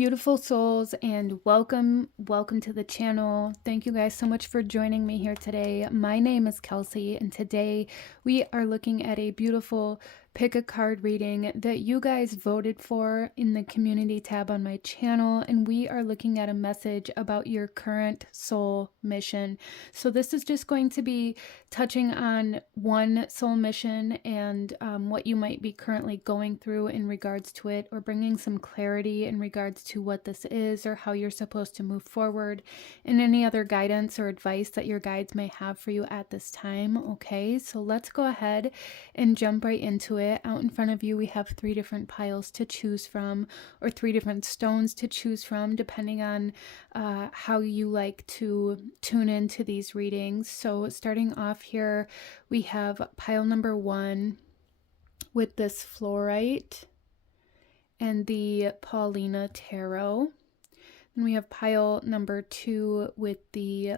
beautiful souls, and welcome to the channel. Thank you guys so much for joining me here today. My name is Kelsey, and today we are looking at a beautiful pick a card reading that you guys voted for in the community tab on my channel, and we are looking at a message about your current soul mission. So this is just going to be touching on one soul mission and what you might be currently going through in regards to it, or bringing some clarity in regards to what this is or how you're supposed to move forward, and any other guidance or advice that your guides may have for you at this time. Okay, so let's go ahead and jump right into it. Out in front of you we have 3 different piles to choose from, or 3 different stones to choose from, depending on how you like to tune into these readings. So starting off here, we have pile number 1 with this fluorite and the Paulina Tarot. Then we have pile number 2 with the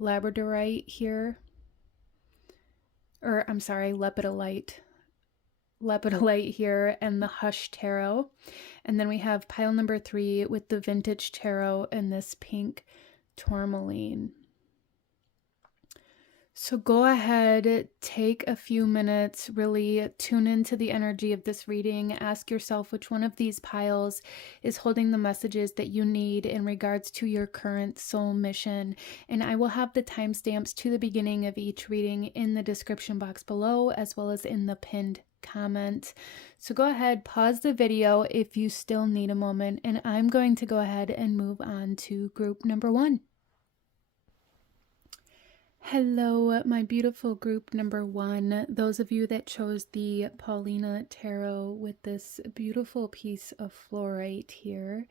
labradorite here, or I'm sorry, lepidolite here, and the Hush Tarot. And then we have pile number 3 with the Vintage Tarot and this pink tourmaline. So go ahead, take a few minutes, really tune into the energy of this reading. Ask yourself which one of these piles is holding the messages that you need in regards to your current soul mission. And I will have the timestamps to the beginning of each reading in the description box below, as well as in the pinned comment. So go ahead, pause the video if you still need a moment, and I'm going to go ahead and move on to group number 1. Hello, my beautiful group number 1. Those of you that chose the Paulina Tarot with this beautiful piece of fluorite here,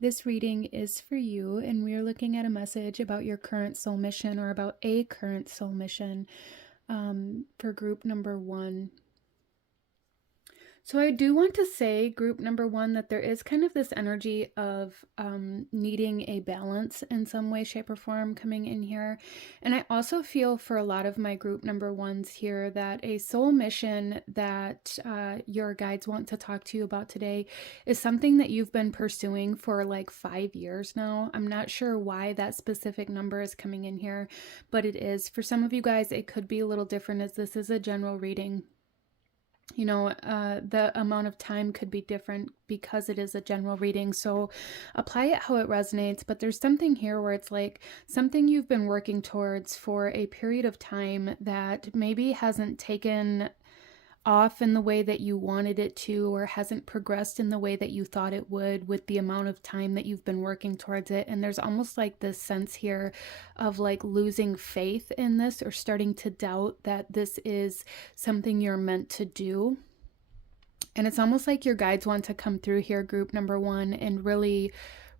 this reading is for you, and we are looking at a message about your current soul mission, or about a current soul mission for group number 1. So I do want to say, group number 1, that there is kind of this energy of needing a balance in some way, shape, or form coming in here. And I also feel for a lot of my group number 1s here that a soul mission that your guides want to talk to you about today is something that you've been pursuing for like 5 years now. I'm not sure why that specific number is coming in here, but it is. For some of you guys, it could be a little different, as this is a general reading. You know, the amount of time could be different because it is a general reading, so apply it how it resonates. But there's something here where it's like something you've been working towards for a period of time that maybe hasn't taken off in the way that you wanted it to, or hasn't progressed in the way that you thought it would with the amount of time that you've been working towards it. And there's almost like this sense here of like losing faith in this, or starting to doubt that this is something you're meant to do. And it's almost like your guides want to come through here, group number 1, and really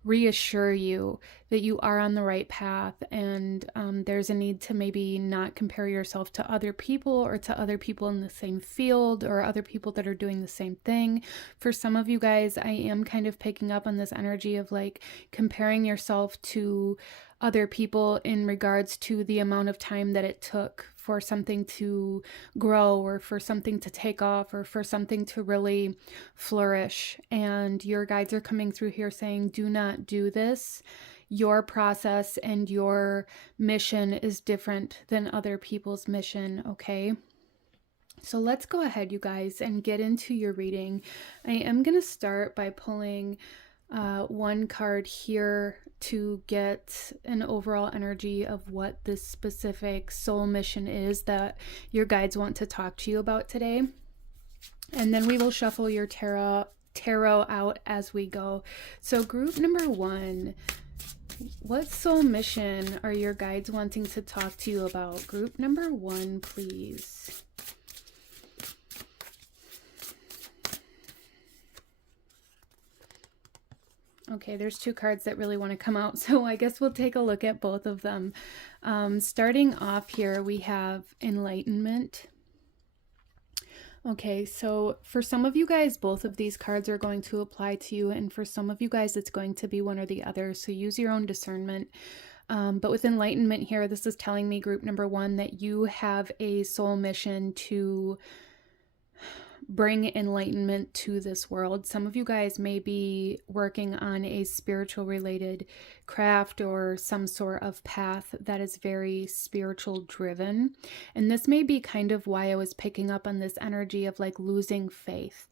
reassure you that you are on the right path, and there's a need to maybe not compare yourself to other people, or to other people in the same field, or other people that are doing the same thing. For some of you guys, I am kind of picking up on this energy of like comparing yourself to other people in regards to the amount of time that it took for something to grow, or for something to take off, or for something to really flourish. And your guides are coming through here saying, do not do this. Your process and your mission is different than other people's mission, okay? So let's go ahead, you guys, and get into your reading. I am going to start by pulling one card here to get an overall energy of what this specific soul mission is that your guides want to talk to you about today. And then we will shuffle your tarot out as we go. So group number 1, what soul mission are your guides wanting to talk to you about? Group number 1, please. Okay, there's 2 cards that really want to come out, so I guess we'll take a look at both of them. Starting off here, we have Enlightenment. Okay, so for some of you guys, both of these cards are going to apply to you, and for some of you guys, it's going to be one or the other, so use your own discernment. But with Enlightenment here, this is telling me, group number 1, that you have a soul mission to bring enlightenment to this world. Some of you guys may be working on a spiritual related craft or some sort of path that is very spiritual driven. And this may be kind of why I was picking up on this energy of like losing faith.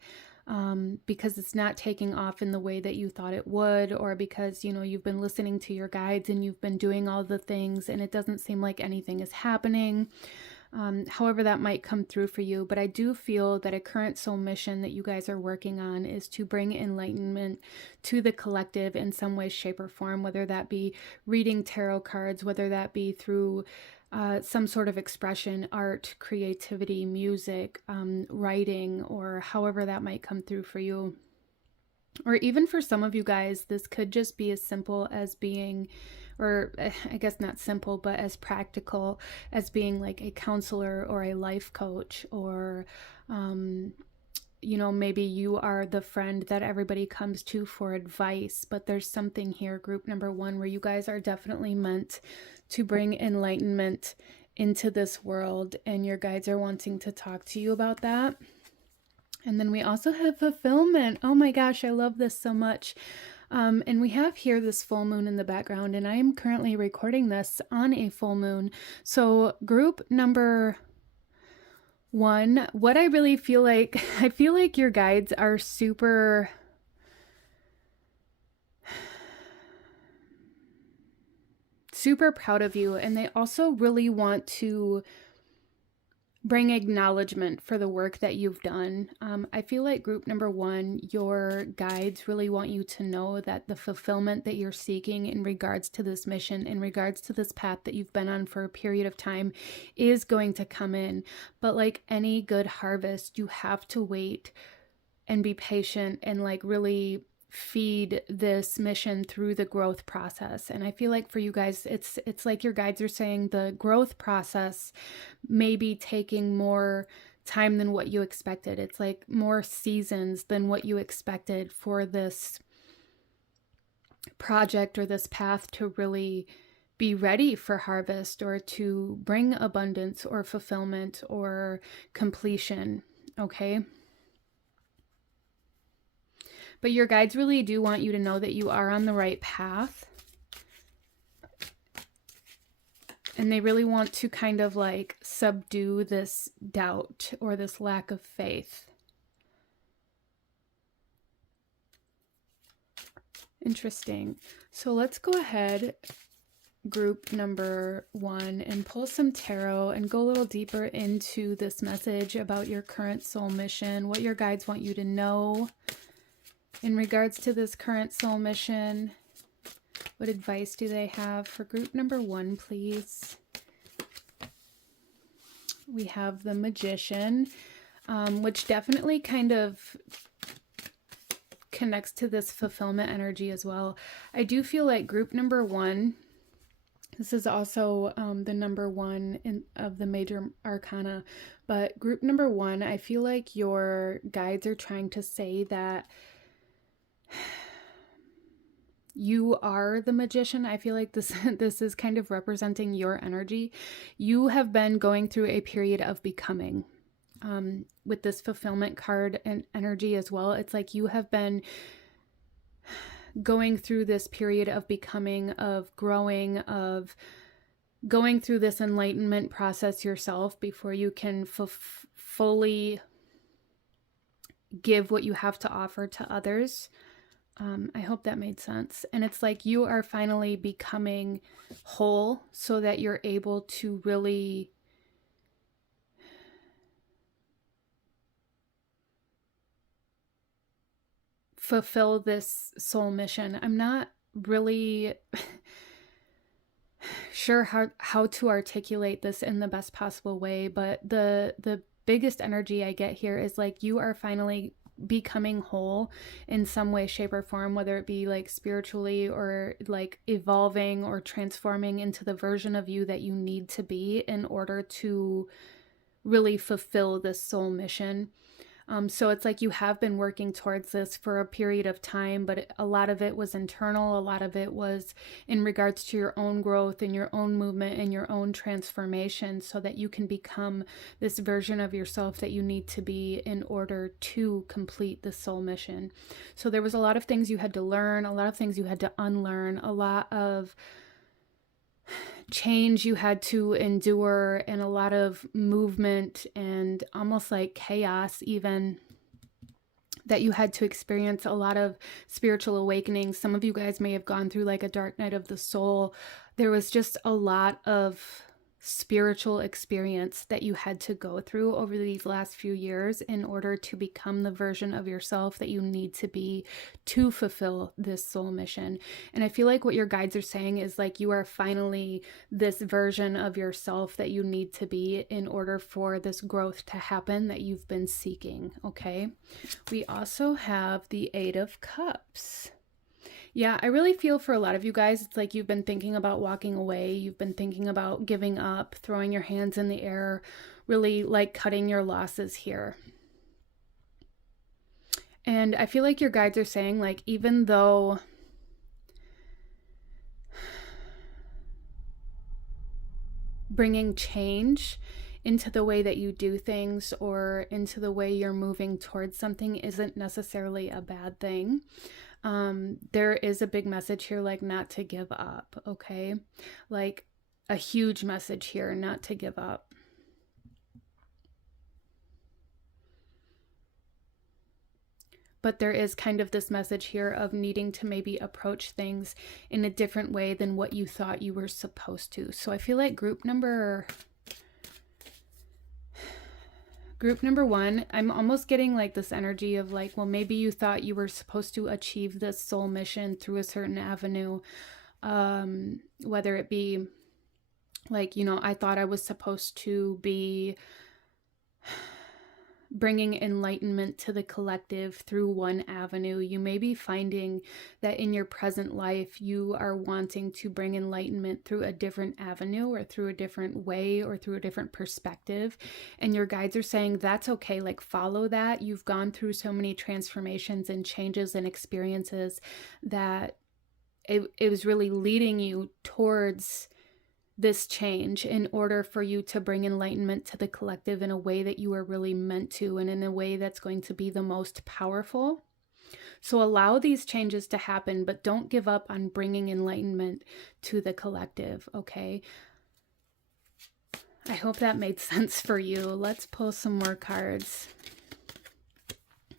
Because it's not taking off in the way that you thought it would, or because, you know, you've been listening to your guides and you've been doing all the things and it doesn't seem like anything is happening. However that might come through for you. But I do feel that a current soul mission that you guys are working on is to bring enlightenment to the collective in some way, shape, or form, whether that be reading tarot cards, whether that be through some sort of expression, art, creativity, music, writing, or however that might come through for you. Or even for some of you guys, this could just be as simple as being, or I guess not simple, but as practical as being like a counselor or a life coach, or, you know, maybe you are the friend that everybody comes to for advice, but there's something here, group number one, where you guys are definitely meant to bring enlightenment into this world, and your guides are wanting to talk to you about that. And then we also have fulfillment. Oh my gosh, I love this so much. And we have here this full moon in the background, and I am currently recording this on a full moon. So group number one, what I really feel like, I feel like your guides are super proud of you, and they also really want to bring acknowledgement for the work that you've done. I feel like group number one, your guides really want you to know that the fulfillment that you're seeking in regards to this mission, in regards to this path that you've been on for a period of time, is going to come in. But like any good harvest, you have to wait and be patient and like really feed this mission through the growth process. And I feel like for you guys, it's like your guides are saying the growth process may be taking more time than what you expected. It's like more seasons than what you expected for this project or this path to really be ready for harvest, or to bring abundance or fulfillment or completion. Okay. But your guides really do want you to know that you are on the right path. And they really want to kind of like subdue this doubt or this lack of faith. Interesting. So let's go ahead, group number one, and pull some tarot and go a little deeper into this message about your current soul mission, what your guides want you to know in regards to this current soul mission. What advice do they have for group number one, please? We have the Magician, which definitely kind of connects to this fulfillment energy as well. I do feel like group number one, this is also the number one of the major arcana, but group number one, I feel like your guides are trying to say that you are the magician. I feel like this is kind of representing your energy. You have been going through a period of becoming. With this fulfillment card and energy as well, it's like you have been going through this period of becoming, of growing, of going through this enlightenment process yourself before you can fully give what you have to offer to others. I hope that made sense. And it's like you are finally becoming whole so that you're able to really fulfill this soul mission. I'm not really sure how to articulate this in the best possible way, but the biggest energy I get here is like you are finally becoming whole in some way, shape, or form, whether it be like spiritually or like evolving or transforming into the version of you that you need to be in order to really fulfill this soul mission. So it's like you have been working towards this for a period of time, but a lot of it was internal. A lot of it was in regards to your own growth and your own movement and your own transformation so that you can become this version of yourself that you need to be in order to complete the soul mission. So there was a lot of things you had to learn, a lot of things you had to unlearn, a lot of change you had to endure, and a lot of movement and almost like chaos even that you had to experience, a lot of spiritual awakenings. Some of you guys may have gone through like a dark night of the soul. There was just a lot of spiritual experience that you had to go through over these last few years in order to become the version of yourself that you need to be to fulfill this soul mission. And I feel like what your guides are saying is like you are finally this version of yourself that you need to be in order for this growth to happen that you've been seeking, okay? We also have the Eight of Cups. Yeah, I really feel for a lot of you guys, it's like you've been thinking about walking away. You've been thinking about giving up, throwing your hands in the air, really like cutting your losses here. And I feel like your guides are saying like, even though bringing change into the way that you do things or into the way you're moving towards something isn't necessarily a bad thing. There is a big message here, like not to give up, okay? Like a huge message here, not to give up. But there is kind of this message here of needing to maybe approach things in a different way than what you thought you were supposed to. So I feel like group number one, I'm almost getting like this energy of like, well, maybe you thought you were supposed to achieve this soul mission through a certain avenue, whether it be like, you know, I thought I was supposed to be bringing enlightenment to the collective through one avenue. You may be finding that in your present life, you are wanting to bring enlightenment through a different avenue or through a different way or through a different perspective. And your guides are saying that's okay. Like follow that. You've gone through so many transformations and changes and experiences that it was really leading you towards this change in order for you to bring enlightenment to the collective in a way that you are really meant to, and in a way that's going to be the most powerful. So allow these changes to happen, but don't give up on bringing enlightenment to the collective, okay? I hope that made sense for you. Let's pull some more cards.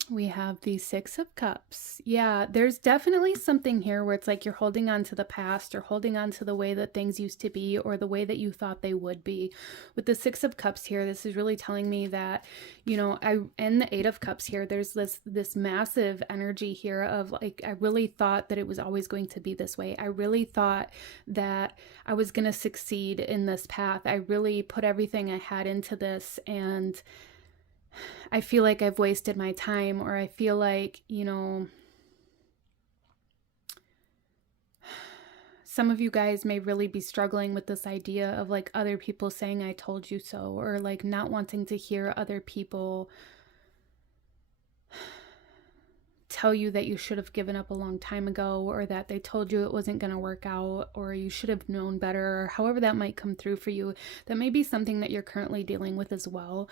We have the Six of Cups. Yeah, there's definitely something here where it's like you're holding on to the past or holding on to the way that things used to be or the way that you thought they would be. With the Six of Cups here, this is really telling me that, you know, and the Eight of Cups here, there's this massive energy here of like, I really thought that it was always going to be this way. I really thought that I was going to succeed in this path. I really put everything I had into this, and I feel like I've wasted my time, or I feel like, you know, some of you guys may really be struggling with this idea of like other people saying I told you so, or like not wanting to hear other people tell you that you should have given up a long time ago, or that they told you it wasn't going to work out, or you should have known better, or however that might come through for you. That may be something that you're currently dealing with as well.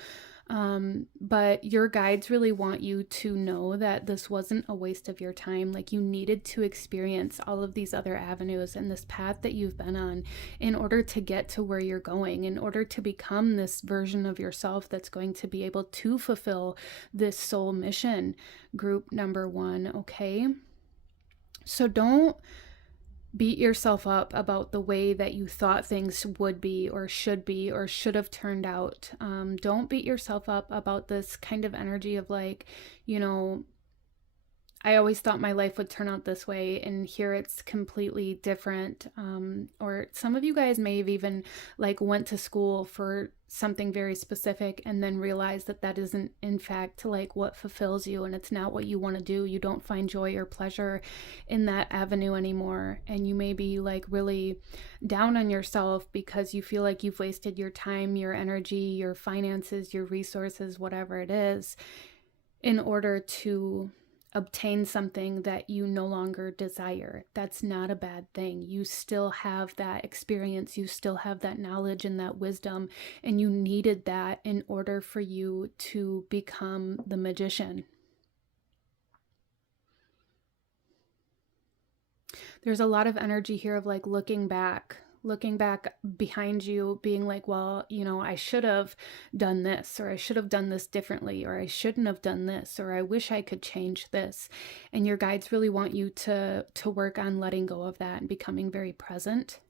But your guides really want you to know that this wasn't a waste of your time. Like you needed to experience all of these other avenues and this path that you've been on in order to get to where you're going, in order to become this version of yourself that's going to be able to fulfill this soul mission. Group number one, okay? So don't beat yourself up about the way that you thought things would be or should have turned out. Don't beat yourself up about this kind of energy of like, you know, I always thought my life would turn out this way, and here it's completely different. Or some of you guys may have even like went to school for something very specific and then realized that that isn't in fact like what fulfills you, and it's not what you want to do. You don't find joy or pleasure in that avenue anymore, and you may be like really down on yourself because you feel like you've wasted your time, your energy, your finances, your resources, whatever it is. in order to obtain something that you no longer desire. That's not a bad thing. You still have that experience, you still have that knowledge and that wisdom, and you needed that in order for you to become the magician. There's a lot of energy here of like looking back behind you, being like, well, you know, I should have done this, or I should have done this differently, or I shouldn't have done this, or I wish I could change this. And your guides really want you to work on letting go of that and becoming very present.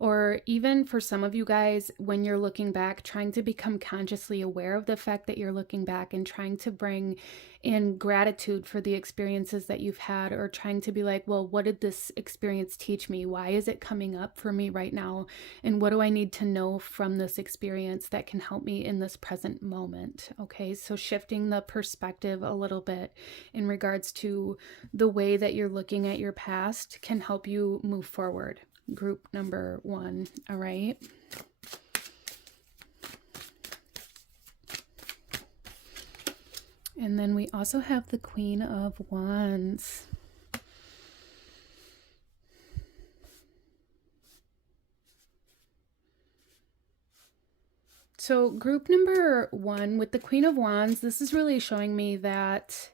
Or even for some of you guys, when you're looking back, trying to become consciously aware of the fact that you're looking back and trying to bring in gratitude for the experiences that you've had, or trying to be like, well, what did this experience teach me? Why is it coming up for me right now? And what do I need to know from this experience that can help me in this present moment? Okay, so shifting the perspective a little bit in regards to the way that you're looking at your past can help you move forward. Group number 1, all right? And then we also have the Queen of Wands. So group number 1 with the Queen of Wands, this is really showing me that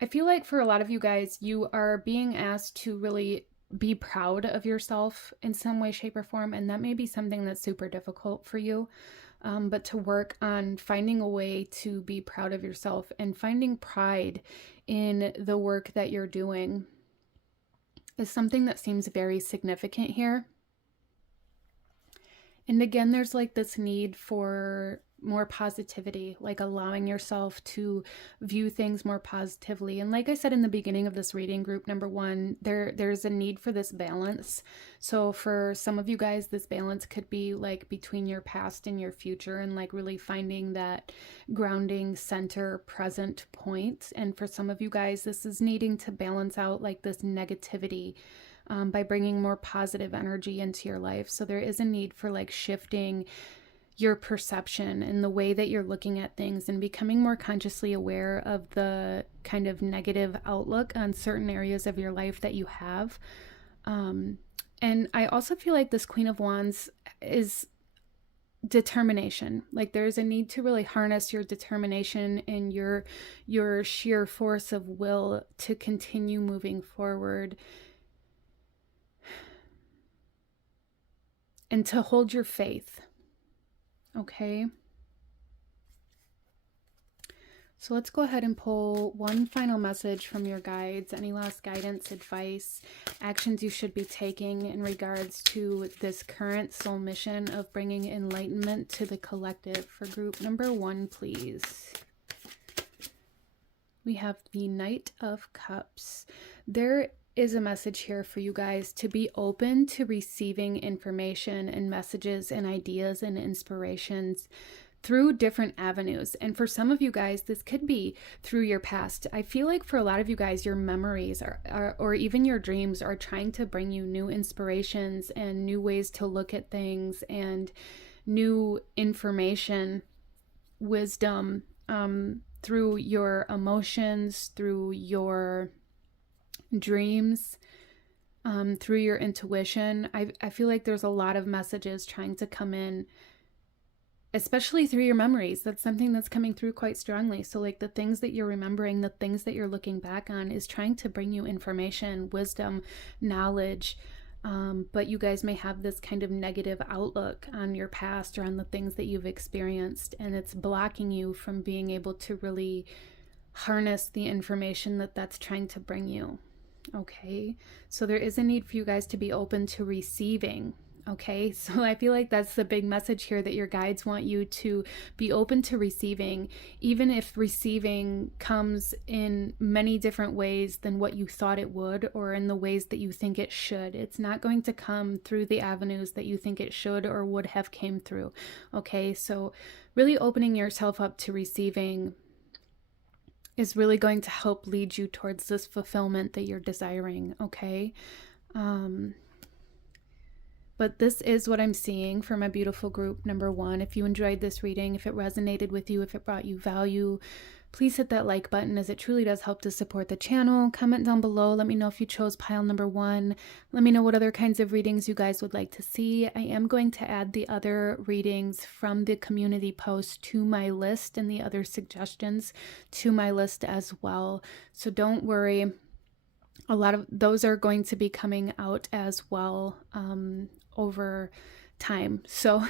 I feel like for a lot of you guys, you are being asked to really be proud of yourself in some way, shape, or form. And that may be something that's super difficult for you. But to work on finding a way to be proud of yourself and finding pride in the work that you're doing is something that seems very significant here. And again, there's like this need for more positivity, like allowing yourself to view things more positively. And like I said in the beginning of this reading, group number 1, there's a need for this balance. So for some of you guys, this balance could be like between your past and your future, and like really finding that grounding center present point. And for some of you guys, this is needing to balance out like this negativity by bringing more positive energy into your life. So there is a need for like shifting your perception and the way that you're looking at things and becoming more consciously aware of the kind of negative outlook on certain areas of your life that you have. And I also feel like this Queen of Wands is determination. Like there's a need to really harness your determination and your sheer force of will to continue moving forward and to hold your faith. Okay. So let's go ahead and pull one final message from your guides. Any last guidance, advice, actions you should be taking in regards to this current soul mission of bringing enlightenment to the collective for group number 1, please. We have the Knight of Cups. There is a message here for you guys to be open to receiving information and messages and ideas and inspirations through different avenues. And for some of you guys, this could be through your past. I feel like for a lot of you guys, your memories are or even your dreams are trying to bring you new inspirations and new ways to look at things and new information, wisdom, through your emotions, through your dreams, through your intuition. I feel like there's a lot of messages trying to come in, especially through your memories. That's something that's coming through quite strongly. So like the things that you're remembering, the things that you're looking back on is trying to bring you information, wisdom, knowledge. But you guys may have this kind of negative outlook on your past or on the things that you've experienced, and it's blocking you from being able to really harness the information that that's trying to bring you. Okay, so there is a need for you guys to be open to receiving. Okay, so I feel like that's the big message here, that your guides want you to be open to receiving, even if receiving comes in many different ways than what you thought it would, or in the ways that you think it should. It's not going to come through the avenues that you think it should or would have came through. Okay, so really opening yourself up to receiving is really going to help lead you towards this fulfillment that you're desiring. Okay. but this is what I'm seeing for my beautiful group number 1. If you enjoyed this reading, if it resonated with you, if it brought you value, please hit that like button, as it truly does help to support the channel. Comment down below. Let me know if you chose pile number 1. Let me know what other kinds of readings you guys would like to see. I am going to add the other readings from the community post to my list, and the other suggestions to my list as well. So don't worry. A lot of those are going to be coming out as well over time. So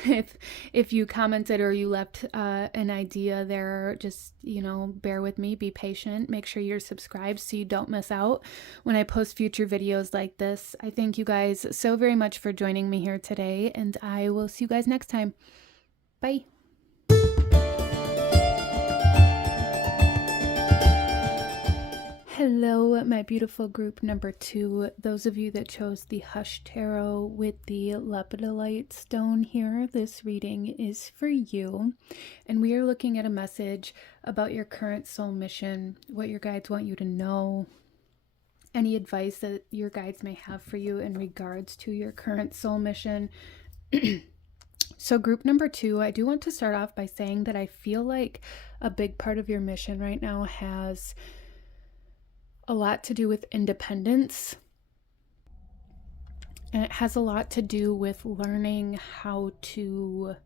if you commented or you left an idea there, just, bear with me, be patient, make sure you're subscribed so you don't miss out when I post future videos like this. I thank you guys so very much for joining me here today, and I will see you guys next time. Bye. Hello, my beautiful group number 2. Those of you that chose the Hush Tarot with the Lepidolite stone here, this reading is for you. And we are looking at a message about your current soul mission, what your guides want you to know, any advice that your guides may have for you in regards to your current soul mission. So group number 2, I do want to start off by saying that I feel like a big part of your mission right now has a lot to do with independence, and it has a lot to do with learning how to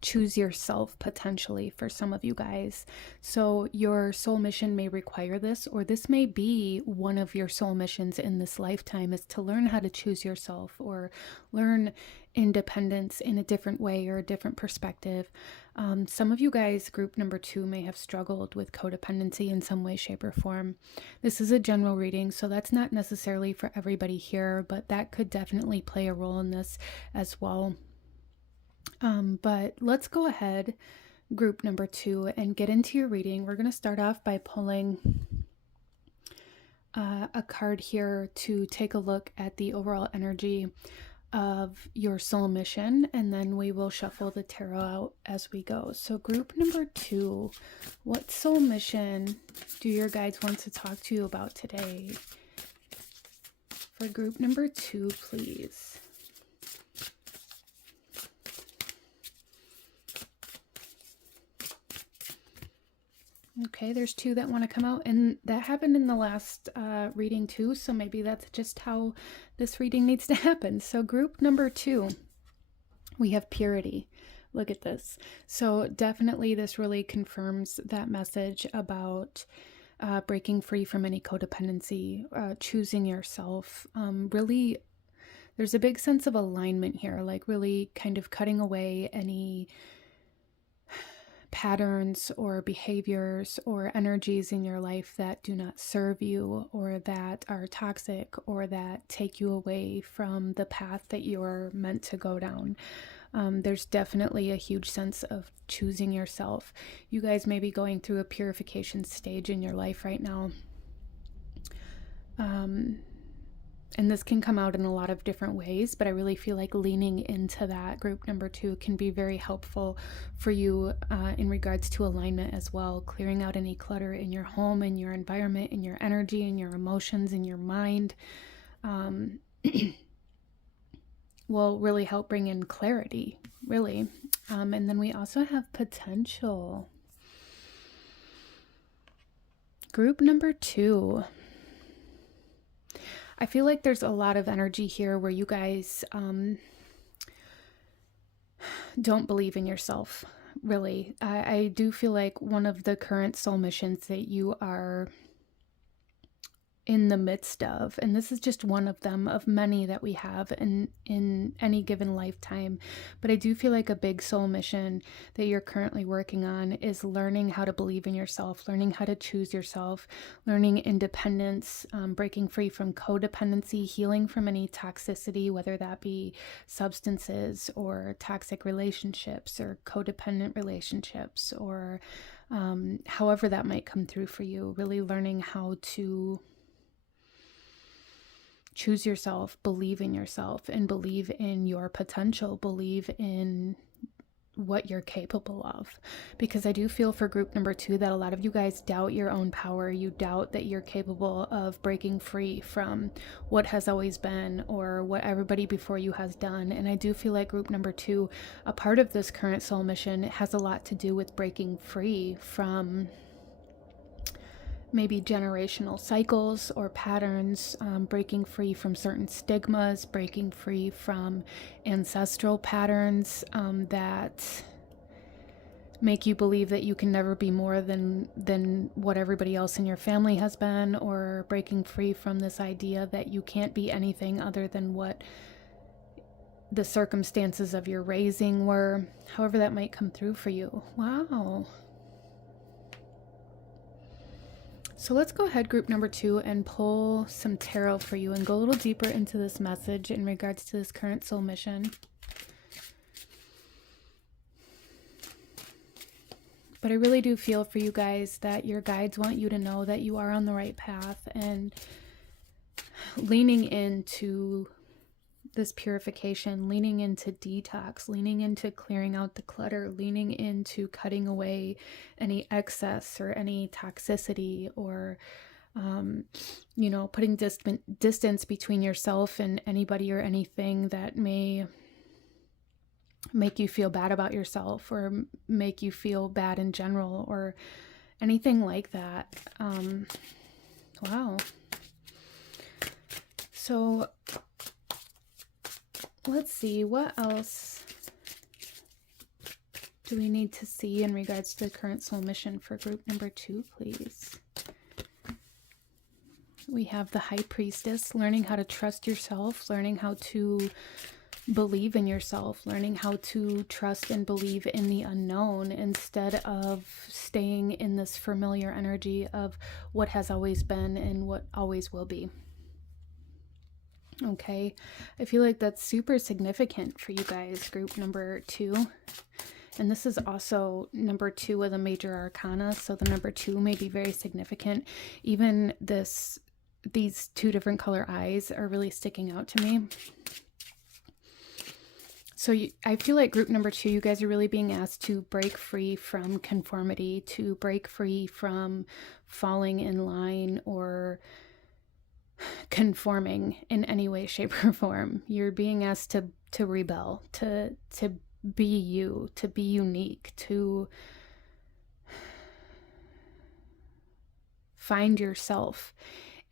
choose yourself, potentially, for some of you guys. So your soul mission may require this, or this may be one of your soul missions in this lifetime, is to learn how to choose yourself or learn independence in a different way or a different perspective. Some of you guys, group number 2, may have struggled with codependency in some way, shape, or form. This is a general reading, so that's not necessarily for everybody here, but that could definitely play a role in this as well. But let's go ahead, group number 2, and get into your reading. We're going to start off by pulling a card here to take a look at the overall energy of your soul mission, and then we will shuffle the tarot out as we go. So group number 2, what soul mission do your guides want to talk to you about today? For group number 2, please. Okay, there's 2 that want to come out, and that happened in the last reading too, so maybe that's just how this reading needs to happen. So group number 2, we have purity. Look at this. So definitely this really confirms that message about breaking free from any codependency, choosing yourself. Really, there's a big sense of alignment here, like really kind of cutting away any patterns or behaviors or energies in your life that do not serve you, or that are toxic, or that take you away from the path that you're meant to go down. There's definitely a huge sense of choosing yourself. You guys may be going through a purification stage in your life right now. And this can come out in a lot of different ways, but I really feel like leaning into that, group number 2, can be very helpful for you in regards to alignment as well. Clearing out any clutter in your home, in your environment, in your energy, in your emotions, in your mind will really help bring in clarity, really. And then we also have potential. Group number 2. I feel like there's a lot of energy here where you guys don't believe in yourself, really. I do feel like one of the current soul missions that you are in the midst of, and this is just one of them, of many that we have in any given lifetime, but I do feel like a big soul mission that you're currently working on is learning how to believe in yourself, learning how to choose yourself, learning independence, breaking free from codependency, healing from any toxicity, whether that be substances or toxic relationships or codependent relationships, or however that might come through for you. Really learning how to choose yourself, believe in yourself, and believe in your potential, believe in what you're capable of. Because I do feel for group number 2 that a lot of you guys doubt your own power. You doubt that you're capable of breaking free from what has always been or what everybody before you has done. And I do feel like group number 2, a part of this current soul mission, has a lot to do with breaking free from maybe generational cycles or patterns, breaking free from certain stigmas, breaking free from ancestral patterns that make you believe that you can never be more than what everybody else in your family has been, or breaking free from this idea that you can't be anything other than what the circumstances of your raising were, however that might come through for you. Wow. So let's go ahead, group number 2, and pull some tarot for you and go a little deeper into this message in regards to this current soul mission. But I really do feel for you guys that your guides want you to know that you are on the right path, and leaning into this purification, leaning into detox, leaning into clearing out the clutter, leaning into cutting away any excess or any toxicity, or you know, putting distance between yourself and anybody or anything that may make you feel bad about yourself or make you feel bad in general or anything like that. Wow. So let's see, what else do we need to see in regards to the current soul mission for group number 2, please? We have the High Priestess, learning how to trust yourself, learning how to believe in yourself, learning how to trust and believe in the unknown instead of staying in this familiar energy of what has always been and what always will be. Okay, I feel like that's super significant for you guys, group number 2. And this is also number 2 with a major arcana, so the number 2 may be very significant. Even these 2 different color eyes are really sticking out to me. So I feel like group number 2, you guys are really being asked to break free from conformity, to break free from falling in line or conforming in any way, shape, or form. You're being asked to rebel, to be you, to be unique, to find yourself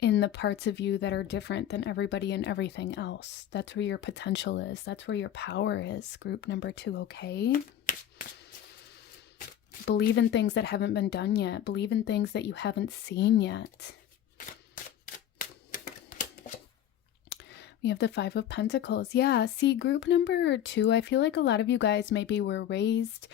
in the parts of you that are different than everybody and everything else. That's where your potential is. That's where your power is, group number 2, okay? Believe in things that haven't been done yet. Believe in things that you haven't seen yet. We have the 5 of Pentacles. Yeah, see, group number 2, I feel like a lot of you guys maybe were raised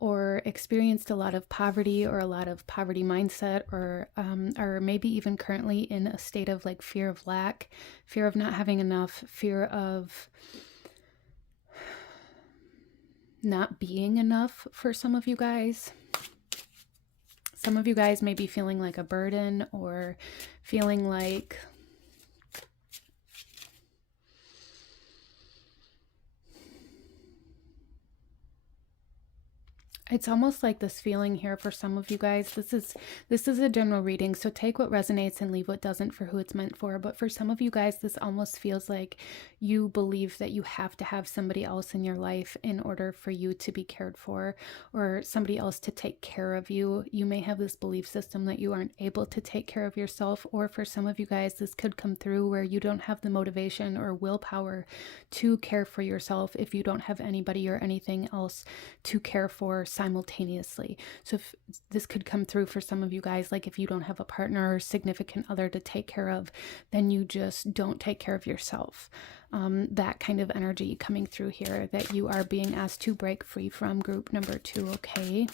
or experienced a lot of poverty or a lot of poverty mindset, or maybe even currently in a state of like fear of lack, fear of not having enough, fear of not being enough for some of you guys. Some of you guys may be feeling like a burden or feeling like it's almost like this feeling here for some of you guys. This is a general reading, so take what resonates and leave what doesn't for who it's meant for. But for some of you guys, this almost feels like you believe that you have to have somebody else in your life in order for you to be cared for, or somebody else to take care of you. You may have this belief system that you aren't able to take care of yourself, or for some of you guys, this could come through where you don't have the motivation or willpower to care for yourself if you don't have anybody or anything else to care for simultaneously. So if this could come through for some of you guys, like if you don't have a partner or significant other to take care of, then you just don't take care of yourself. That kind of energy coming through here that you are being asked to break free from, group number 2, okay?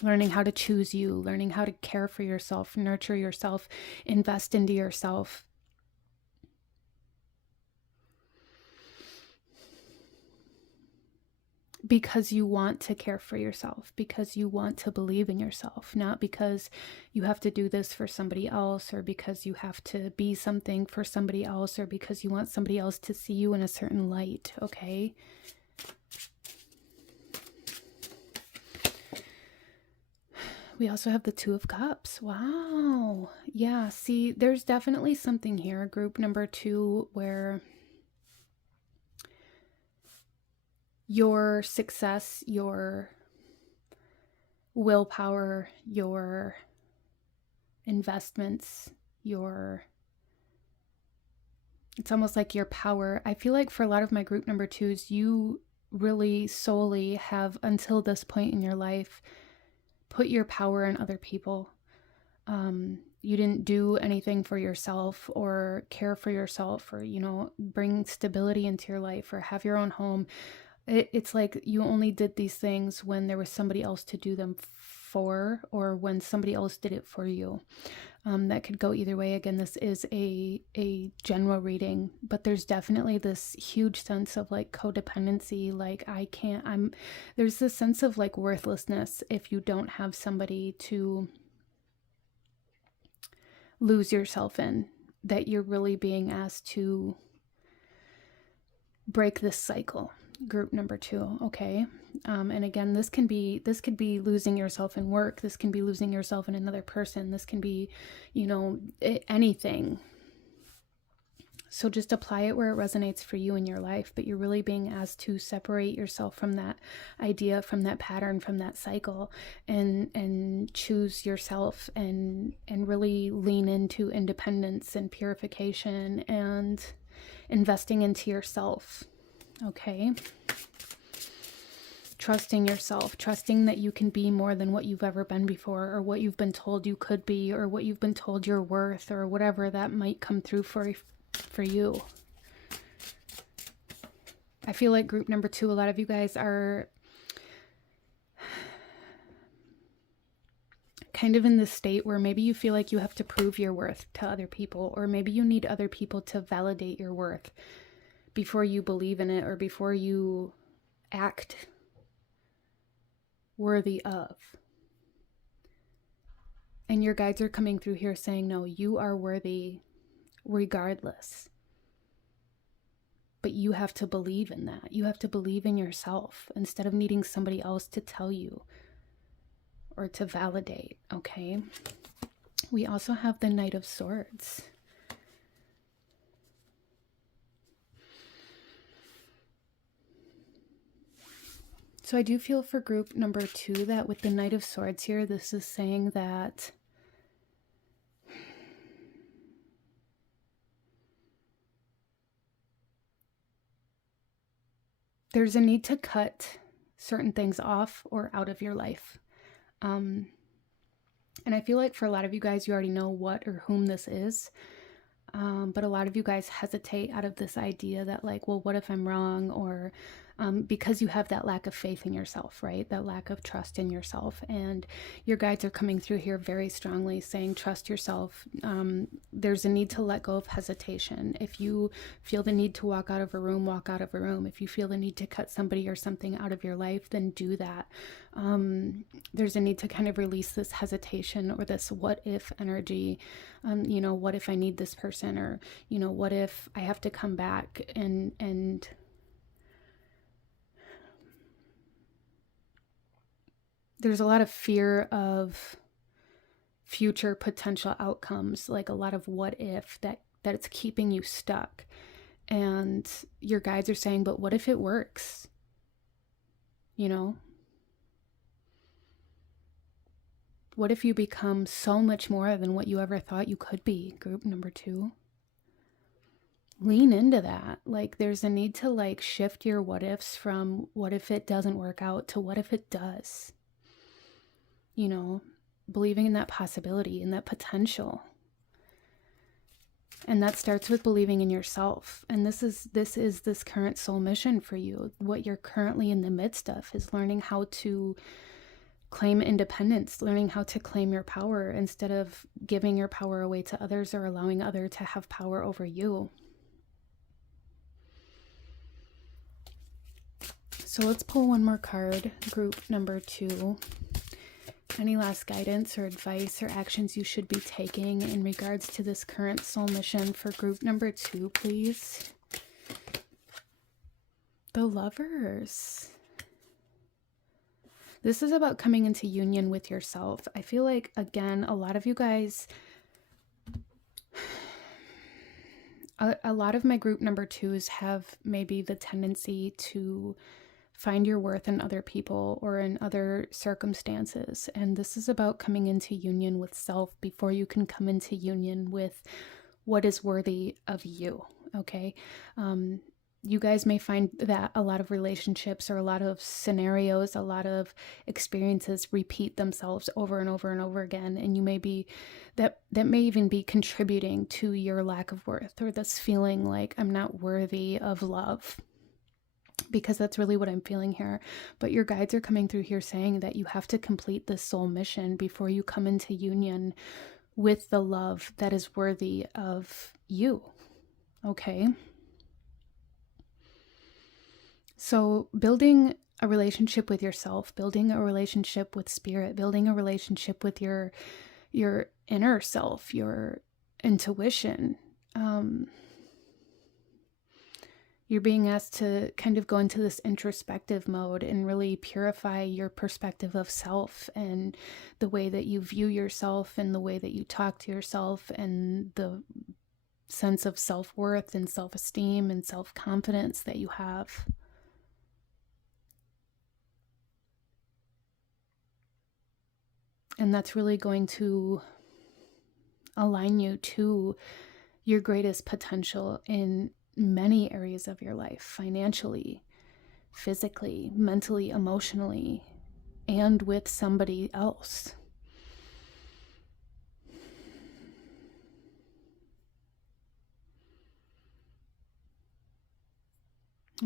Learning how to choose you, learning how to care for yourself, nurture yourself, invest into yourself. Because you want to care for yourself, because you want to believe in yourself, not because you have to do this for somebody else, or because you have to be something for somebody else, or because you want somebody else to see you in a certain light, okay? We also have the Two of Cups. Wow. Yeah, see, there's definitely something here, group number 2, where your success, your willpower, your investments, it's almost like your power. I feel like for a lot of my group number 2s, you really solely have, until this point in your life, put your power in other people. You didn't do anything for yourself or care for yourself or, bring stability into your life or have your own home. It's like you only did these things when there was somebody else to do them for, or when somebody else did it for you. That could go either way. Again, this is a general reading, but there's definitely this huge sense of like codependency. Like there's this sense of like worthlessness if you don't have somebody to lose yourself in, that you're really being asked to break this cycle. Group number 2. Okay. And again, this could be losing yourself in work. This can be losing yourself in another person. This can be, anything. So just apply it where it resonates for you in your life, but you're really being asked to separate yourself from that idea, from that pattern, from that cycle, and choose yourself and really lean into independence and purification and investing into yourself. Okay. Trusting yourself, trusting that you can be more than what you've ever been before, or what you've been told you could be, or what you've been told you're worth, or whatever that might come through for you. I feel like group number 2, a lot of you guys are kind of in this state where maybe you feel like you have to prove your worth to other people, or maybe you need other people to validate your worth before you believe in it, or before you act worthy of. And your guides are coming through here saying, no, you are worthy regardless. But you have to believe in that. You have to believe in yourself instead of needing somebody else to tell you or to validate, okay? We also have the Knight of Swords. So I do feel for group number 2 that with the Knight of Swords here, this is saying that there's a need to cut certain things off or out of your life. And I feel like for a lot of you guys, you already know what or whom this is. But a lot of you guys hesitate out of this idea that like, well, what if I'm wrong? Or because you have that lack of faith in yourself, right? That lack of trust in yourself. And your guides are coming through here very strongly saying, trust yourself. There's a need to let go of hesitation. If you feel the need to walk out of a room, walk out of a room. If you feel the need to cut somebody or something out of your life, then do that. There's a need to kind of release this hesitation or this what if energy. What if I need this person, or, what if I have to come back and there's a lot of fear of future potential outcomes, like a lot of what if that it's keeping you stuck. And your guides are saying, but what if it works? What if you become so much more than what you ever thought you could be? Group number 2. Lean into that. Like there's a need to like shift your what ifs from what if it doesn't work out to what if it does. Believing in that possibility and that potential. And that starts with believing in yourself. And this is this current soul mission for you. What you're currently in the midst of is learning how to claim independence, learning how to claim your power instead of giving your power away to others or allowing others to have power over you. So let's pull one more card, group number 2. Any last guidance or advice or actions you should be taking in regards to this current soul mission for group number 2, please? The Lovers. This is about coming into union with yourself. I feel like, again, a lot of you guys, a lot of my group number 2s have maybe the tendency to find your worth in other people or in other circumstances. And this is about coming into union with self before you can come into union with what is worthy of you. Okay. You guys may find that a lot of relationships or a lot of scenarios, a lot of experiences repeat themselves over and over and over again. And you may be, that may even be contributing to your lack of worth, or this feeling like I'm not worthy of love, because that's really what I'm feeling here. But your guides are coming through here saying that you have to complete this soul mission before you come into union with the love that is worthy of you. Okay. So building a relationship with yourself, building a relationship with spirit, building a relationship with your inner self, your intuition. You're being asked to kind of go into this introspective mode and really purify your perspective of self and the way that you view yourself and the way that you talk to yourself and the sense of self-worth and self-esteem and self-confidence that you have. And that's really going to align you to your greatest potential in many areas of your life, financially, physically, mentally, emotionally, and with somebody else.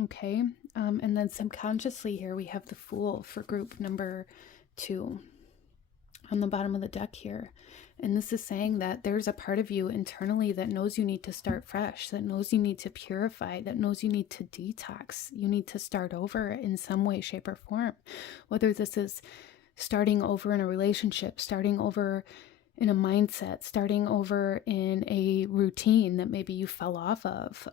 Okay, and then subconsciously here we have the Fool for group number 2 on the bottom of the deck here. And this is saying that there's a part of you internally that knows you need to start fresh, that knows you need to purify, that knows you need to detox. You need to start over in some way, shape, or form. Whether this is starting over in a relationship, starting over in a mindset, starting over in a routine that maybe you fell off of.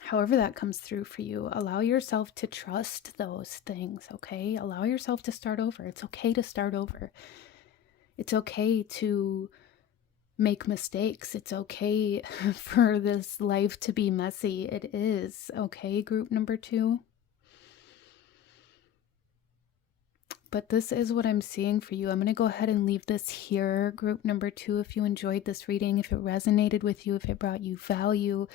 However that comes through for you, allow yourself to trust those things, okay? Allow yourself to start over. It's okay to start over. It's okay to make mistakes. It's okay for this life to be messy. It is, okay, group number 2? But this is what I'm seeing for you. I'm going to go ahead and leave this here, group number 2. If you enjoyed this reading, if it resonated with you, if it brought you value,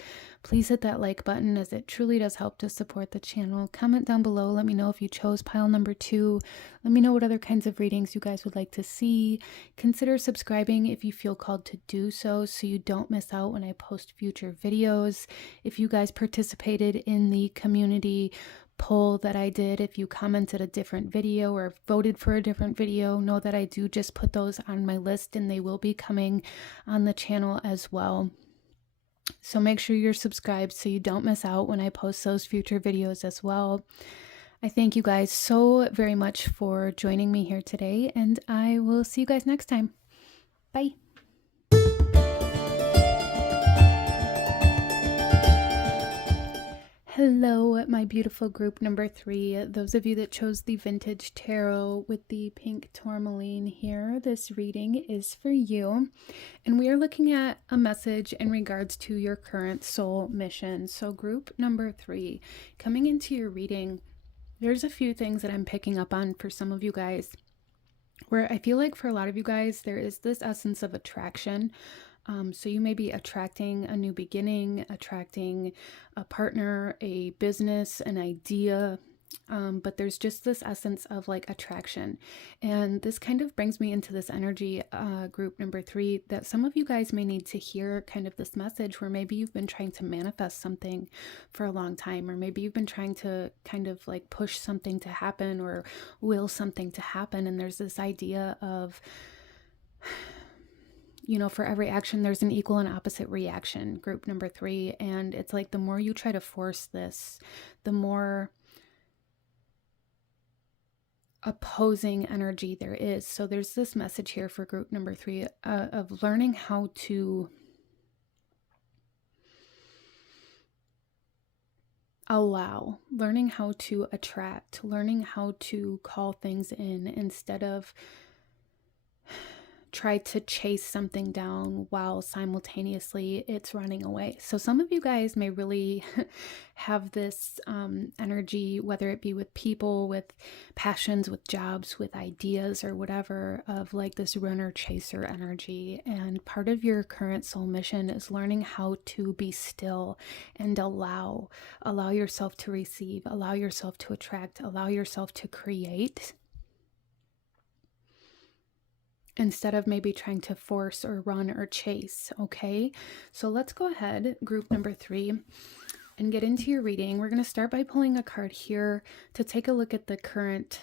please hit that like button, as it truly does help to support the channel. Comment down below. Let me know if you chose pile number 2. Let me know what other kinds of readings you guys would like to see. Consider subscribing if you feel called to do so you don't miss out when I post future videos. If you guys participated in the community poll that I did, if you commented a different video or voted for a different video, know that I do just put those on my list and they will be coming on the channel as well. So make sure you're subscribed so you don't miss out when I post those future videos as well. I thank you guys so very much for joining me here today, and I will see you guys next time. Bye. Hello, my beautiful group number 3. Those of you that chose the vintage tarot with the pink tourmaline here, this reading is for you. And we are looking at a message in regards to your current soul mission. So group number 3, coming into your reading, there's a few things that I'm picking up on for some of you guys, where I feel like for a lot of you guys, there is this essence of attraction. So you may be attracting a new beginning, attracting a partner, a business, an idea, but there's just this essence of like attraction. And this kind of brings me into this energy, group number 3, that some of you guys may need to hear kind of this message, where maybe you've been trying to manifest something for a long time, or maybe you've been trying to kind of like push something to happen or will something to happen. And there's this idea of, you know, for every action, there's an equal and opposite reaction, group number 3. And it's like the more you try to force this, the more opposing energy there is. So there's this message here for group number 3 of learning how to allow, learning how to attract, learning how to call things in instead of try to chase something down while simultaneously it's running away. So some of you guys may really have this energy, whether it be with people, with passions, with jobs, with ideas, or whatever, of like this runner chaser energy. And part of your current soul mission is learning how to be still and allow yourself to receive, allow yourself to attract, allow yourself to create, instead of maybe trying to force or run or chase. Okay, so let's go ahead, group number 3, and get into your reading. We're going to start by pulling a card here to take a look at the current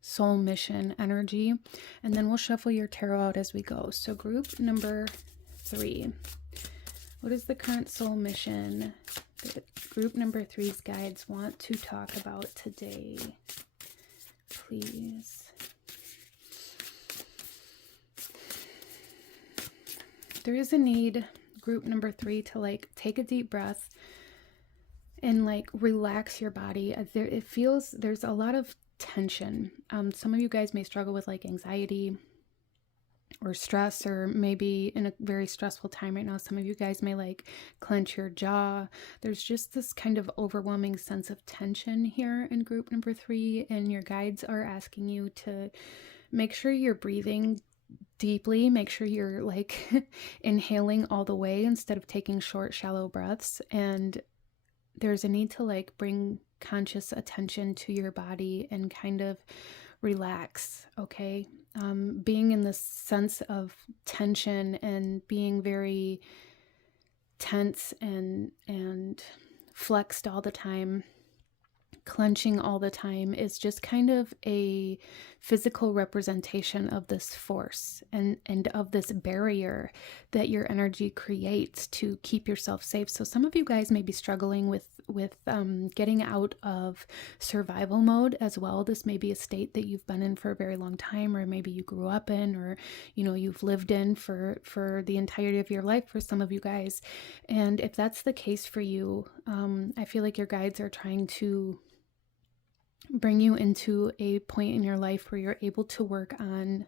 soul mission energy, and then we'll shuffle your tarot out as we go. So group number 3, what is the current soul mission that group number 3's guides want to talk about today? Please. There is a need, group number 3, to like take a deep breath and like relax your body. It feels there's a lot of tension. Some of you guys may struggle with like anxiety or stress, or maybe in a very stressful time right now. Some of you guys may like clench your jaw. There's just this kind of overwhelming sense of tension here in group number 3, and your guides are asking you to make sure you're breathing deeply, make sure you're like inhaling all the way instead of taking short, shallow breaths. And there's a need to like bring conscious attention to your body and kind of relax. Okay, being in this sense of tension and being very tense and flexed all the time, clenching all the time, is just kind of a physical representation of this force and of this barrier that your energy creates to keep yourself safe. So some of you guys may be struggling with getting out of survival mode as well. This may be a state that you've been in for a very long time, or maybe you grew up in, or you've lived in for the entirety of your life for some of you guys. And if that's the case for you, I feel like your guides are trying to bring you into a point in your life where you're able to work on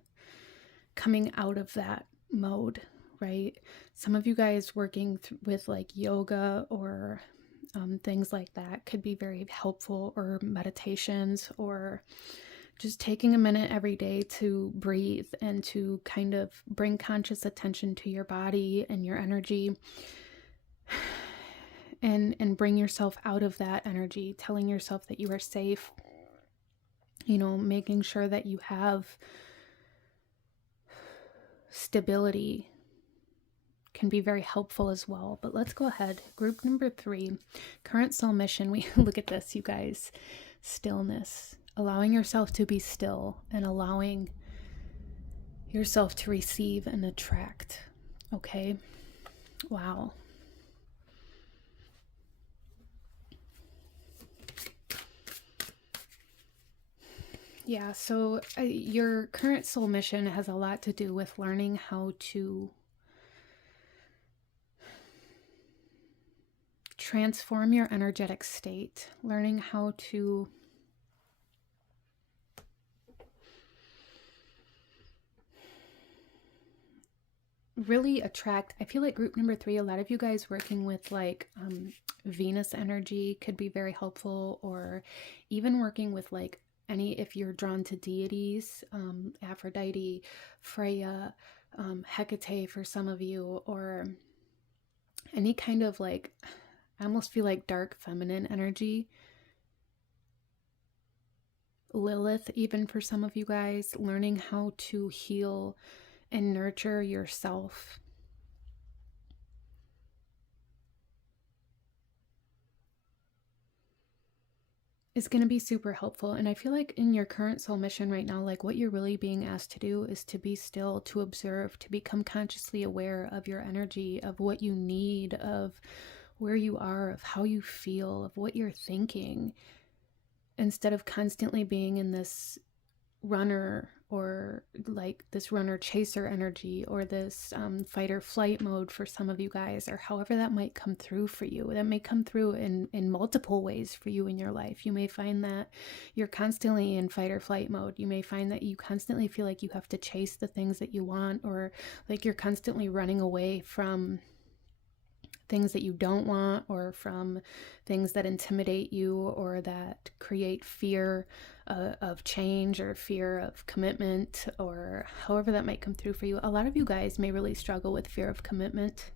coming out of that mode, right? Some of you guys working with like yoga or things like that could be very helpful, or meditations, or just taking a minute every day to breathe and to kind of bring conscious attention to your body and your energy, and bring yourself out of that energy, telling yourself that you are safe, making sure that you have stability can be very helpful as well. But let's go ahead. Group number 3, current soul mission. We look at this, you guys. Stillness, allowing yourself to be still and allowing yourself to receive and attract. Okay. Wow. Yeah, so your current soul mission has a lot to do with learning how to transform your energetic state, learning how to really attract. I feel like group number 3, a lot of you guys working with like Venus energy could be very helpful, or even working with like if you're drawn to deities, Aphrodite, Freya, Hecate for some of you, or any kind of like, I almost feel like dark feminine energy. Lilith, even for some of you guys, learning how to heal and nurture yourself. Is going to be super helpful. And I feel like in your current soul mission right now, like what you're really being asked to do is to be still, to observe, to become consciously aware of your energy, of what you need, of where you are, of how you feel, of what you're thinking, instead of constantly being in this runner or like this runner chaser energy, or this fight or flight mode for some of you guys, or however that might come through for you. That may come through in multiple ways for you in your life. You may find that you're constantly in fight or flight mode. You may find that you constantly feel like you have to chase the things that you want, or like you're constantly running away from things that you don't want, or from things that intimidate you or that create fear of change, or fear of commitment, or however that might come through for you. A lot of you guys may really struggle with fear of commitment.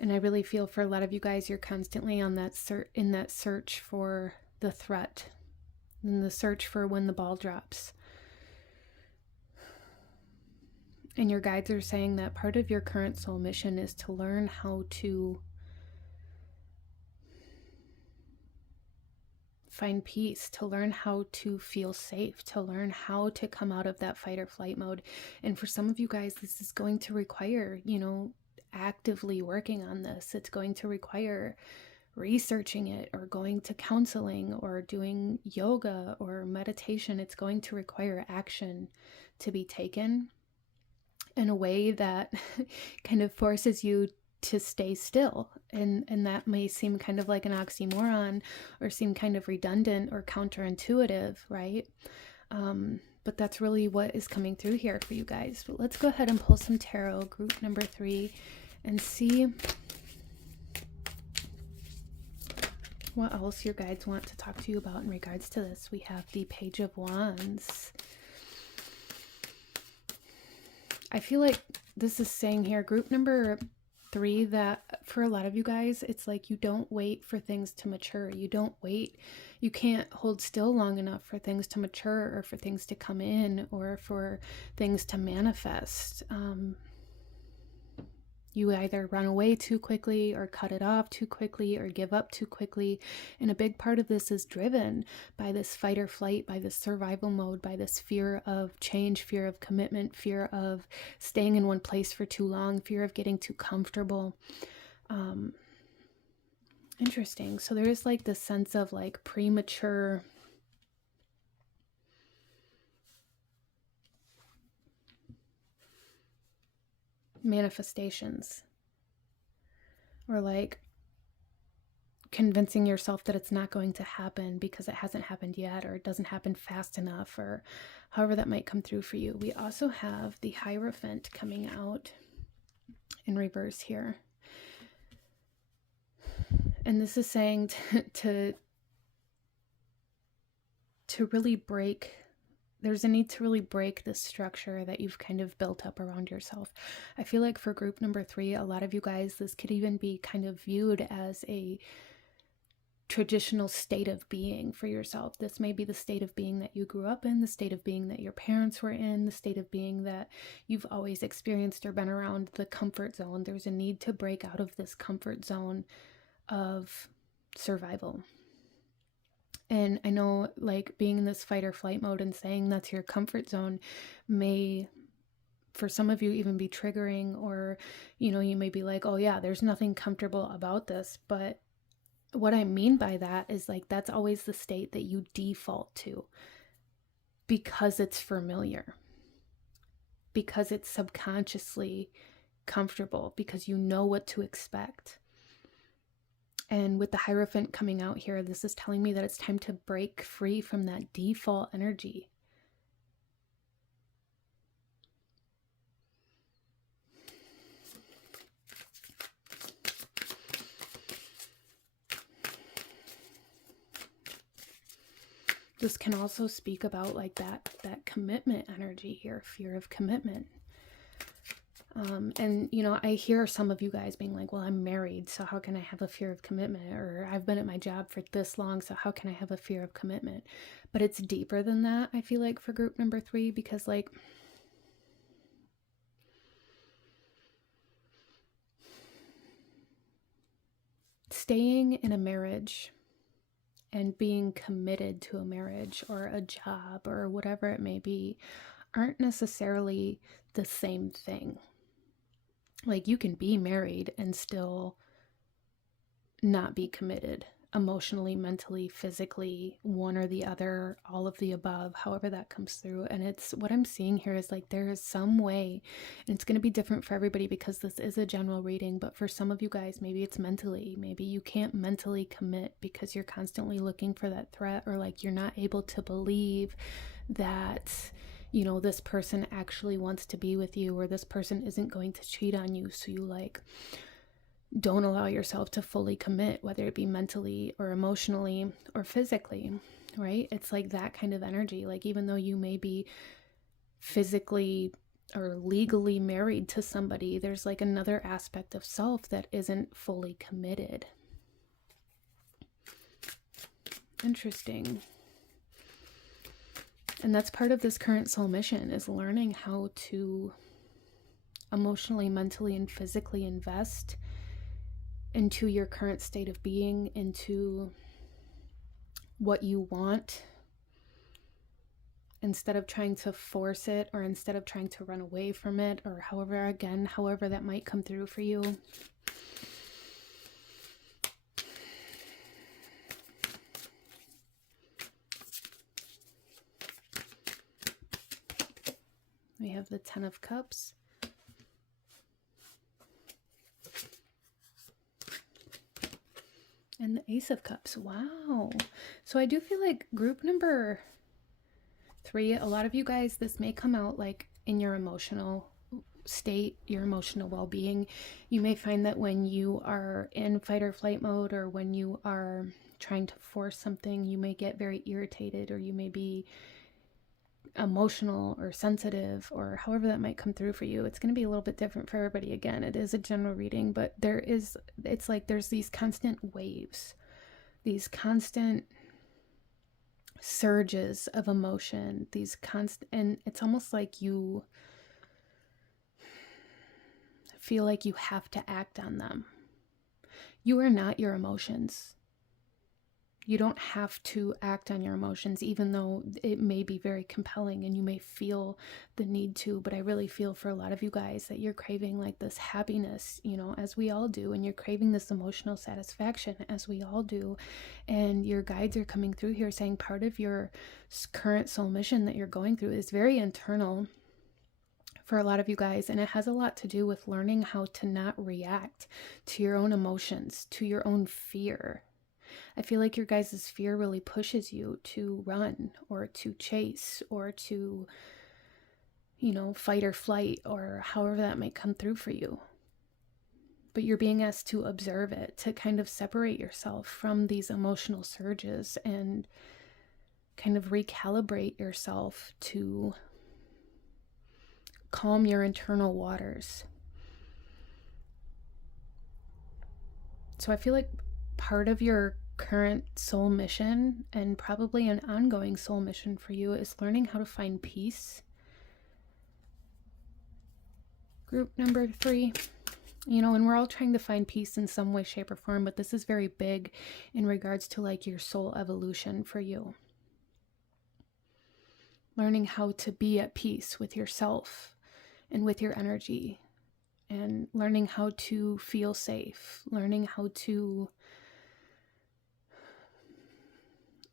And I really feel for a lot of you guys, you're constantly on that in that search for the threat, in the search for when the ball drops. And your guides are saying that part of your current soul mission is to learn how to find peace, to learn how to feel safe, to learn how to come out of that fight or flight mode. And for some of you guys, this is going to require, actively working on this. It's going to require researching it, or going to counseling, or doing yoga or meditation. It's going to require action to be taken in a way that kind of forces you to stay still. And that may seem kind of like an oxymoron, or seem kind of redundant or counterintuitive, right? But that's really what is coming through here for you guys. But let's go ahead and pull some tarot, group number 3, and see what else your guides want to talk to you about in regards to this. We have the Page of Wands. I feel like this is saying here, group number 3, that for a lot of you guys, it's like you don't wait for things to mature. You don't wait. You can't hold still long enough for things to mature, or for things to come in, or for things to manifest. You either run away too quickly, or cut it off too quickly, or give up too quickly. And a big part of this is driven by this fight or flight, by this survival mode, by this fear of change, fear of commitment, fear of staying in one place for too long, fear of getting too comfortable. Interesting. So there is like this sense of like premature manifestations, or like convincing yourself that it's not going to happen because it hasn't happened yet, or it doesn't happen fast enough, or however that might come through for you. We also have the Hierophant coming out in reverse here. And this is saying to really break, there's a need to really break the structure that you've kind of built up around yourself. I feel like for group number 3, a lot of you guys, this could even be kind of viewed as a traditional state of being for yourself. This may be the state of being that you grew up in, the state of being that your parents were in, the state of being that you've always experienced or been around, the comfort zone. There's a need to break out of this comfort zone of survival. And I know, like, being in this fight or flight mode and saying that's your comfort zone may, for some of you, even be triggering, or, you may be like, oh yeah, there's nothing comfortable about this. But what I mean by that is, like, that's always the state that you default to because it's familiar, because it's subconsciously comfortable, because you know what to expect. And with the Hierophant coming out here, this is telling me that it's time to break free from that default energy. This can also speak about like that commitment energy here, fear of commitment. And, I hear some of you guys being like, well, I'm married, so how can I have a fear of commitment? Or I've been at my job for this long, so how can I have a fear of commitment? But it's deeper than that, I feel like, for group number 3, because, like, staying in a marriage and being committed to a marriage or a job or whatever it may be aren't necessarily the same thing. Like, you can be married and still not be committed. emotionally, mentally, physically, one or the other, all of the above, however that comes through. And it's what I'm seeing here is like there is some way, and it's going to be different for everybody because this is a general reading, but for some of you guys, maybe it's mentally, maybe you can't mentally commit because you're constantly looking for that threat, or like you're not able to believe that, you know, this person actually wants to be with you, or this person isn't going to cheat on you. So you like don't allow yourself to fully commit, whether it be mentally or emotionally or physically, right? It's like that kind of energy. Like even though you may be physically or legally married to somebody, there's like another aspect of self that isn't fully committed. Interesting. And that's part of this current soul mission, is learning how to emotionally, mentally, and physically invest into your current state of being, into what you want, instead of trying to force it, or instead of trying to run away from it, or however that might come through for you. We have the 10 of Cups. And the Ace of Cups. Wow. So I do feel like group number 3, a lot of you guys, this may come out like in your emotional state, your emotional well-being. You may find that when you are in fight or flight mode, or when you are trying to force something, you may get very irritated, or you may be emotional or sensitive, or however that might come through for you. It's going to be a little bit different for everybody. Again, it is a general reading, but it's like there's these constant waves, these constant surges of emotion, and it's almost like you feel like you have to act on them. You are not your emotions. You don't have to act on your emotions, even though it may be very compelling and you may feel the need to. But I really feel for a lot of you guys that you're craving like this happiness, you know, as we all do. And you're craving this emotional satisfaction, as we all do. And your guides are coming through here saying part of your current soul mission that you're going through is very internal for a lot of you guys. And it has a lot to do with learning how to not react to your own emotions, to your own fear. I feel like your guys' fear really pushes you to run, or to chase, or to, you know, fight or flight, or however that might come through for you. But you're being asked to observe it, to kind of separate yourself from these emotional surges and kind of recalibrate yourself to calm your internal waters. So I feel like part of your current soul mission, and probably an ongoing soul mission for you, is learning how to find peace. Group number 3, you know, and we're all trying to find peace in some way, shape, or form, but this is very big in regards to like your soul evolution for you. Learning how to be at peace with yourself and with your energy, and learning how to feel safe, learning how to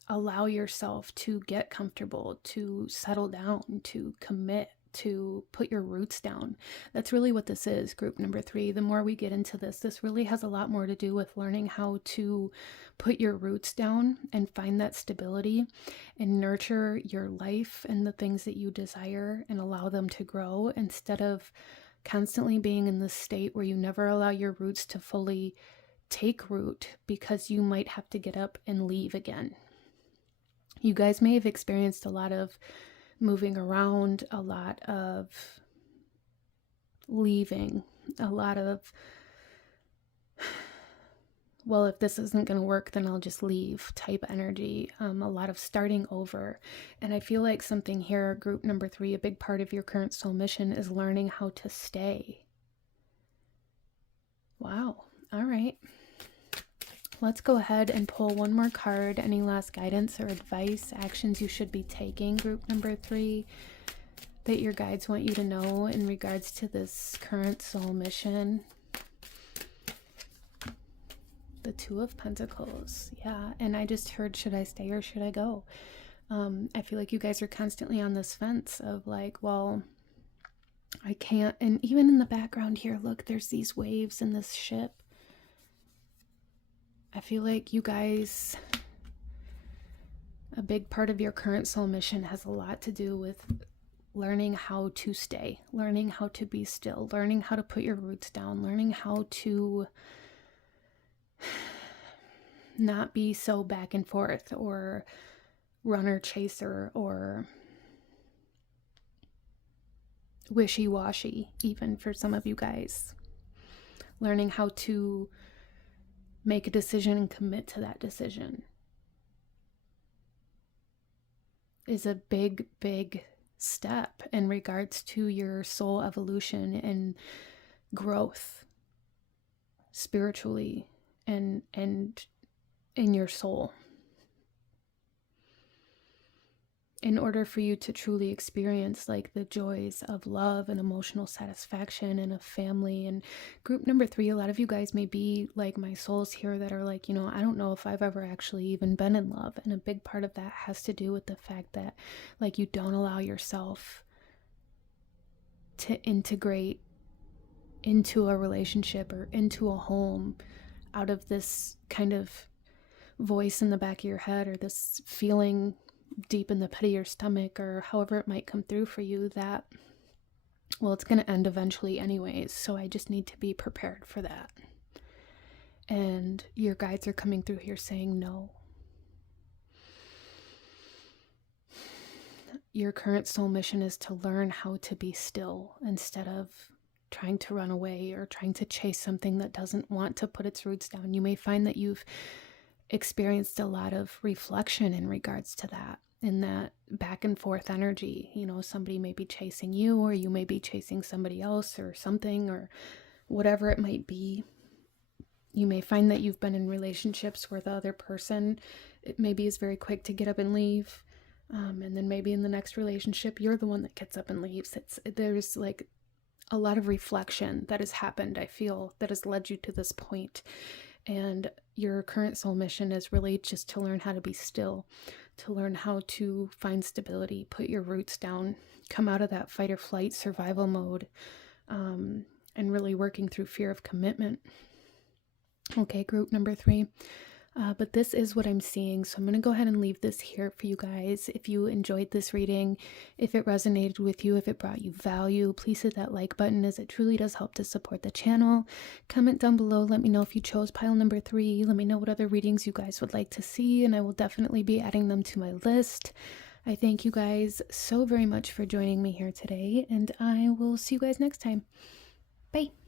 allow yourself to get comfortable, to settle down, to commit, to put your roots down. That's really what this is, group number 3. The more we get into this, this really has a lot more to do with learning how to put your roots down and find that stability and nurture your life and the things that you desire and allow them to grow, instead of constantly being in this state where you never allow your roots to fully take root because you might have to get up and leave again. You guys may have experienced a lot of moving around, a lot of leaving, a lot of, well, if this isn't going to work, then I'll just leave type energy, a lot of starting over. And I feel like something here, group number 3, a big part of your current soul mission is learning how to stay. Wow. All right. Let's go ahead and pull one more card. Any last guidance or advice, actions you should be taking, group number 3, that your guides want you to know in regards to this current soul mission? The Two of Pentacles. Yeah. And I just heard, should I stay or should I go? I feel like you guys are constantly on this fence of like, well, I can't. And even in the background here, look, there's these waves in this ship. I feel like you guys, a big part of your current soul mission has a lot to do with learning how to stay, learning how to be still, learning how to put your roots down, learning how to not be so back and forth or runner chaser or wishy-washy, even for some of you guys. Learning how to make a decision and commit to that decision is a big, big step in regards to your soul evolution and growth spiritually and in your soul. In order for you to truly experience like the joys of love and emotional satisfaction and a family. And group number 3, a lot of you guys may be like my souls here that are like, you know, I don't know if I've ever actually even been in love. And a big part of that has to do with the fact that like you don't allow yourself to integrate into a relationship or into a home out of this kind of voice in the back of your head or this feeling deep in the pit of your stomach or however it might come through for you that, well, it's going to end eventually anyways. So I just need to be prepared for that. And your guides are coming through here saying no. Your current soul mission is to learn how to be still instead of trying to run away or trying to chase something that doesn't want to put its roots down. You may find that you've experienced a lot of reflection in regards to that, in that back and forth energy. You know, somebody may be chasing you or you may be chasing somebody else or something or whatever it might be. You may find that you've been in relationships where the other person maybe is very quick to get up and leave. And then maybe in the next relationship, you're the one that gets up and leaves. There's like a lot of reflection that has happened, I feel, that has led you to this point. And your current soul mission is really just to learn how to be still, to learn how to find stability, put your roots down, come out of that fight or flight survival mode, and really working through fear of commitment. Okay, group number 3. But this is what I'm seeing. So I'm going to go ahead and leave this here for you guys. If you enjoyed this reading, if it resonated with you, if it brought you value, please hit that like button as it truly does help to support the channel. Comment down below. Let me know if you chose pile number 3. Let me know what other readings you guys would like to see, and I will definitely be adding them to my list. I thank you guys so very much for joining me here today, and I will see you guys next time. Bye.